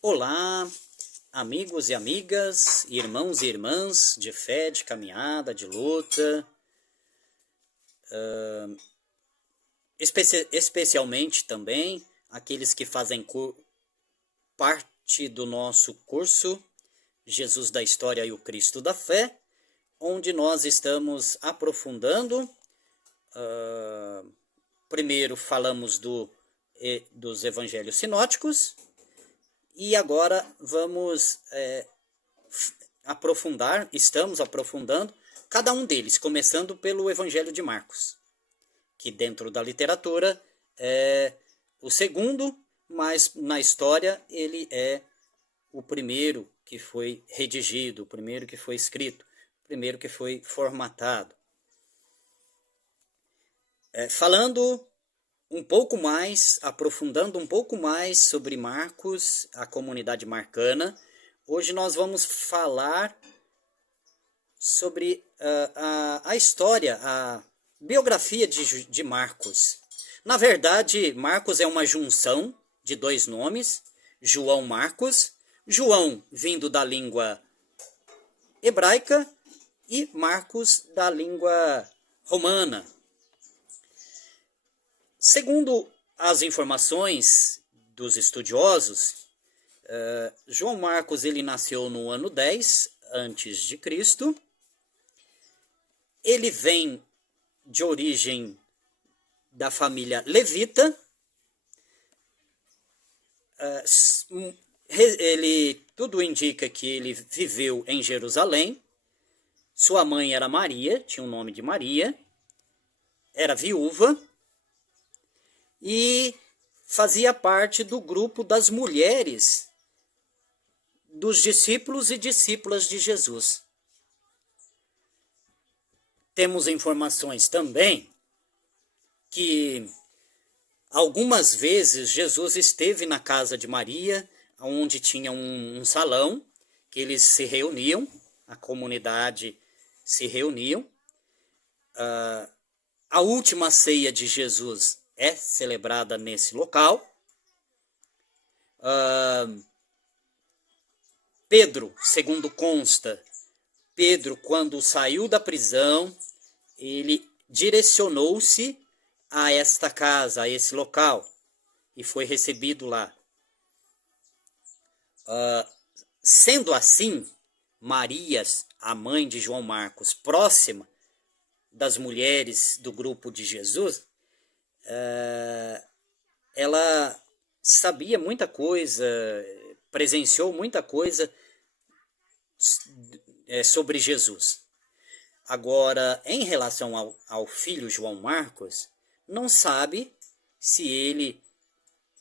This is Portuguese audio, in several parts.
Olá, amigos e amigas, irmãos e irmãs de fé, de caminhada, de luta, especialmente também aqueles que fazem parte do nosso curso Jesus da História e o Cristo da Fé, onde nós estamos aprofundando. Primeiro falamos dos evangelhos sinóticos e agora vamos estamos aprofundando cada um deles, começando pelo Evangelho de Marcos, que dentro da literatura é o segundo, mas na história ele é o primeiro que foi redigido, o primeiro que foi escrito, o primeiro que foi formatado. Falando um pouco mais, aprofundando um pouco mais sobre Marcos, a comunidade marcana, hoje nós vamos falar sobre a história, a biografia de Marcos. Na verdade, Marcos é uma junção de dois nomes, João Marcos, João vindo da língua hebraica e Marcos da língua romana. Segundo as informações dos estudiosos, João Marcos ele nasceu no ano 10 antes de Cristo. Ele vem de origem da família levita. Tudo indica que ele viveu em Jerusalém. Sua mãe era Maria, tinha o nome de Maria. Era viúva. E fazia parte do grupo das mulheres dos discípulos e discípulas de Jesus. Temos informações também que algumas vezes Jesus esteve na casa de Maria, onde tinha um salão, que eles se reuniam, a comunidade se reuniam. A última ceia de Jesus é celebrada nesse local. Pedro, segundo consta, Pedro, quando saiu da prisão, ele direcionou-se a esta casa, a esse local, e foi recebido lá. Sendo assim, Maria, a mãe de João Marcos, próxima das mulheres do grupo de Jesus, ela sabia muita coisa, presenciou muita coisa sobre Jesus. Agora, em relação ao filho João Marcos, não sabe se ele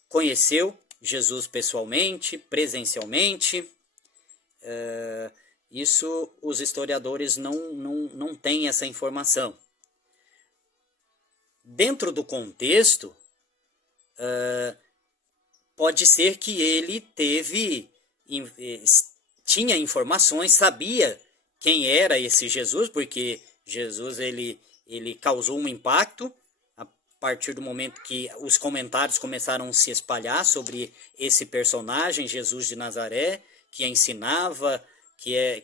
conheceu Jesus pessoalmente, presencialmente. Isso os historiadores não têm essa informação. Dentro do contexto, pode ser que ele tinha informações, sabia quem era esse Jesus, porque Jesus ele causou um impacto a partir do momento que os comentários começaram a se espalhar sobre esse personagem, Jesus de Nazaré, que ensinava, que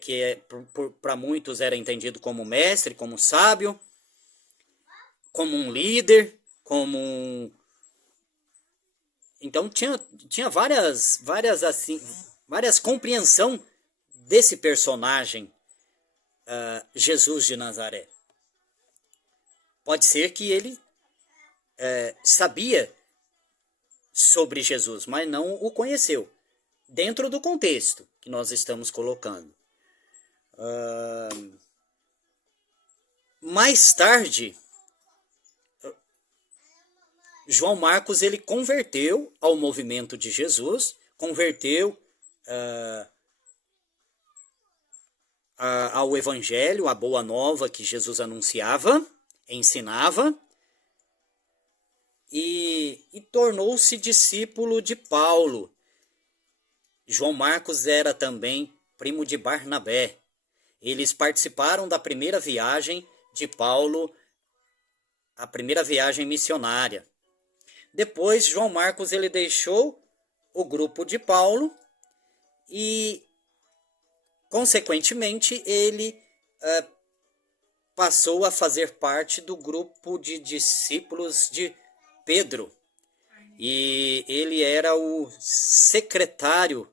para muitos era entendido como mestre, como sábio, como um líder, como um... Então tinha várias compreensão desse personagem, Jesus de Nazaré. Pode ser que ele sabia sobre Jesus, mas não o conheceu, dentro do contexto que nós estamos colocando. Mais tarde, João Marcos ele converteu ao movimento de Jesus, converteu ao Evangelho, a boa nova que Jesus anunciava, ensinava, e tornou-se discípulo de Paulo. João Marcos era também primo de Barnabé. Eles participaram da primeira viagem de Paulo, a primeira viagem missionária. Depois, João Marcos ele deixou o grupo de Paulo e, consequentemente, ele passou a fazer parte do grupo de discípulos de Pedro. E ele era o secretário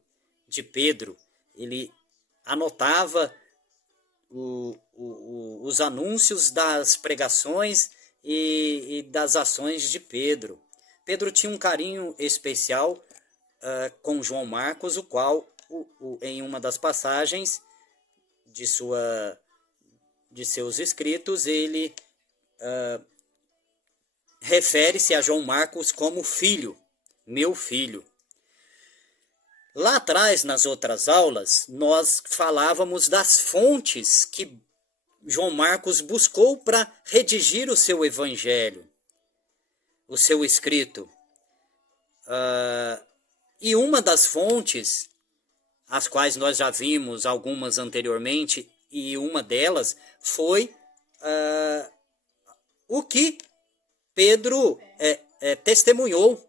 de Pedro. Ele anotava os anúncios das pregações e das ações de Pedro. Pedro tinha um carinho especial com João Marcos, o qual, em uma das passagens de seus escritos, ele refere-se a João Marcos como filho, meu filho. Lá atrás, nas outras aulas, nós falávamos das fontes que João Marcos buscou para redigir o seu evangelho, o seu escrito. E uma das fontes, as quais nós já vimos algumas anteriormente, e uma delas foi o que Pedro testemunhou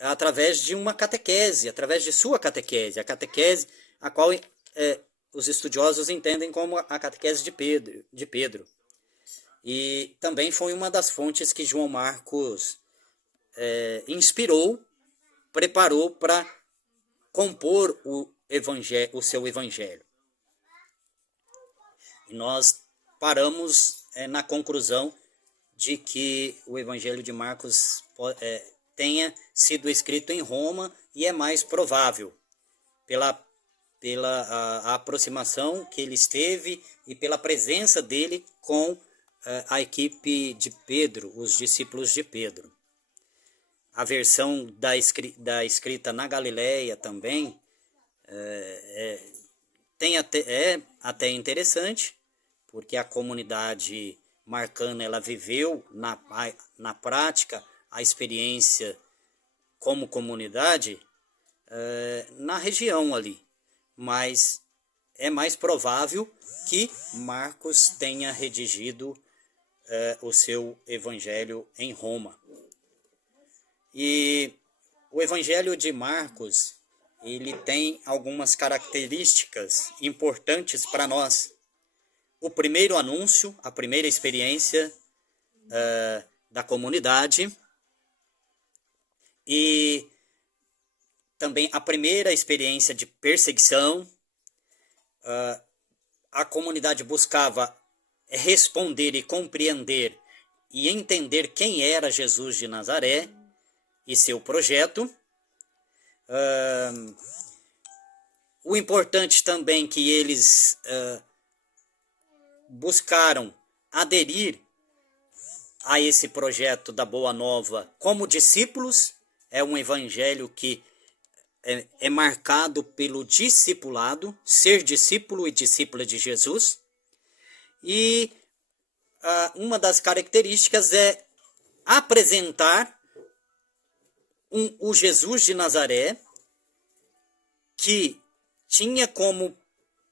através de uma catequese, através de sua catequese, a catequese a qual os estudiosos entendem como a catequese de Pedro. E também foi uma das fontes que João Marcos inspirou, preparou para compor o seu evangelho. E nós paramos na conclusão de que o evangelho de Marcos tenha sido escrito em Roma, e é mais provável pela a aproximação que ele esteve e pela presença dele com a equipe de Pedro, os discípulos de Pedro. A versão da escrita na Galileia também é até interessante, porque a comunidade marcana ela viveu na prática a experiência como comunidade na região ali, mas é mais provável que Marcos tenha redigido o seu evangelho em Roma. E o evangelho de Marcos, ele tem algumas características importantes para nós. O primeiro anúncio, a primeira experiência da comunidade, e também a primeira experiência de perseguição. A comunidade buscava responder e compreender e entender quem era Jesus de Nazaré e seu projeto. O importante também que eles buscaram aderir a esse projeto da Boa Nova como discípulos. É um evangelho que é marcado pelo discipulado, ser discípulo e discípula de Jesus. E uma das características é apresentar o Jesus de Nazaré, que tinha como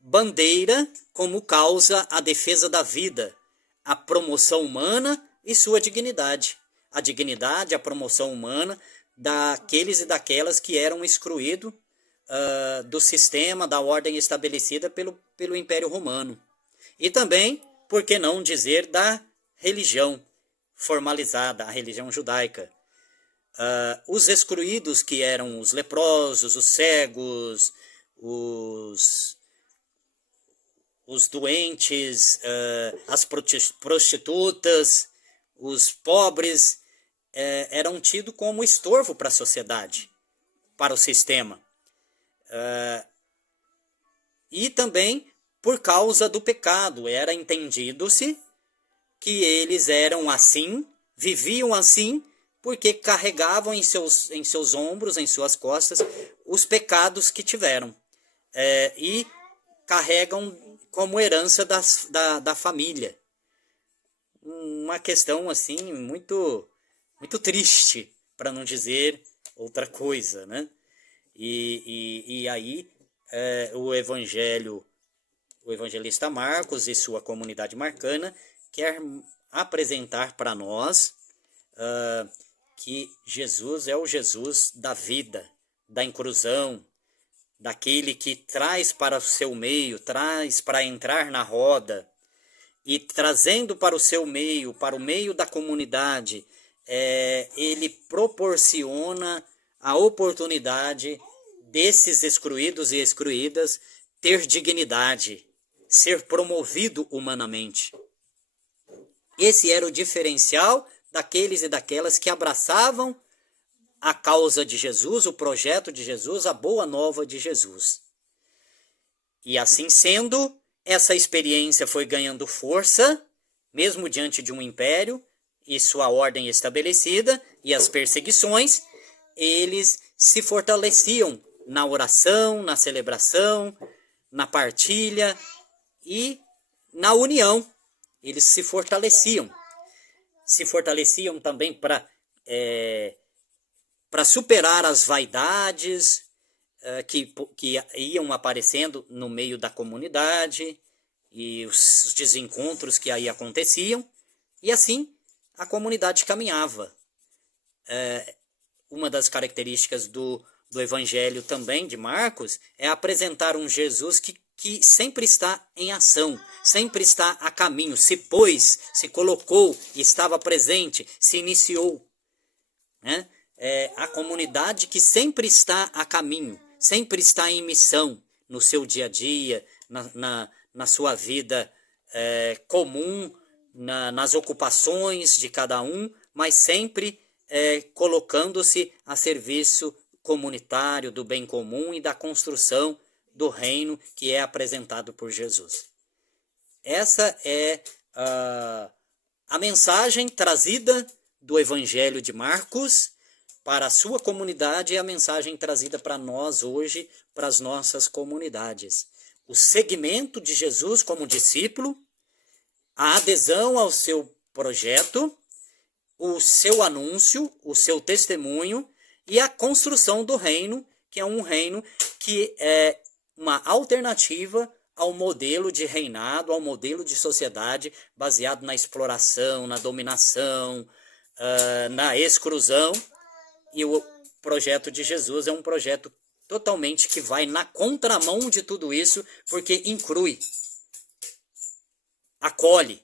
bandeira, como causa, a defesa da vida, a promoção humana e sua dignidade. A dignidade, a promoção humana daqueles e daquelas que eram excluídos do sistema, da ordem estabelecida pelo Império Romano. E também, por que não dizer, da religião formalizada, a religião judaica. Os excluídos, que eram os leprosos, os cegos, os doentes, as prostitutas, os pobres, eram tidos como estorvo para a sociedade, para o sistema. E também por causa do pecado, era entendido-se que eles eram assim, viviam assim, porque carregavam em seus ombros, em suas costas, os pecados que tiveram. E carregam como herança da família. Uma questão assim muito, muito triste, para não dizer outra coisa, né? E aí o evangelista Marcos e sua comunidade marcana quer apresentar para nós que Jesus é o Jesus da vida, da inclusão, daquele que traz para o seu meio, traz para entrar na roda, e trazendo para o seu meio, para o meio da comunidade, ele proporciona a oportunidade desses excluídos e excluídas ter dignidade, ser promovido humanamente. Esse era o diferencial daqueles e daquelas que abraçavam a causa de Jesus, o projeto de Jesus, a boa nova de Jesus. E assim sendo, essa experiência foi ganhando força, mesmo diante de um império e sua ordem estabelecida e as perseguições, eles se fortaleciam na oração, na celebração, na partilha e na união. Eles se fortaleciam também para superar as vaidades que iam aparecendo no meio da comunidade e os desencontros que aí aconteciam, e assim a comunidade caminhava. Uma das características do Evangelho também de Marcos é apresentar um Jesus que sempre está em ação, sempre está a caminho, se pôs, se colocou, estava presente, se iniciou, né? A comunidade que sempre está a caminho, sempre está em missão no seu dia a dia, na sua vida comum, nas ocupações de cada um, mas sempre colocando-se a serviço comunitário, do bem comum e da construção do reino que é apresentado por Jesus. Essa é a mensagem trazida do Evangelho de Marcos para a sua comunidade e a mensagem trazida para nós hoje, para as nossas comunidades. O seguimento de Jesus como discípulo, a adesão ao seu projeto, o seu anúncio, o seu testemunho e a construção do reino, que é um reino que é uma alternativa ao modelo de reinado, ao modelo de sociedade baseado na exploração, na dominação, na exclusão. E o projeto de Jesus é um projeto totalmente que vai na contramão de tudo isso, porque inclui, acolhe,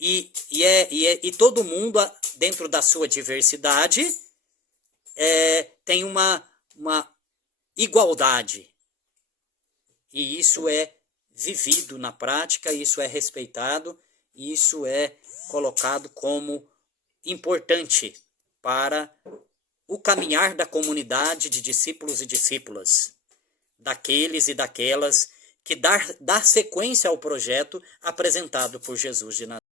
e todo mundo, dentro da sua diversidade, tem uma igualdade. E isso é vivido na prática, isso é respeitado, e isso é colocado como importante para o caminhar da comunidade de discípulos e discípulas, daqueles e daquelas que dá sequência ao projeto apresentado por Jesus de Nazaré.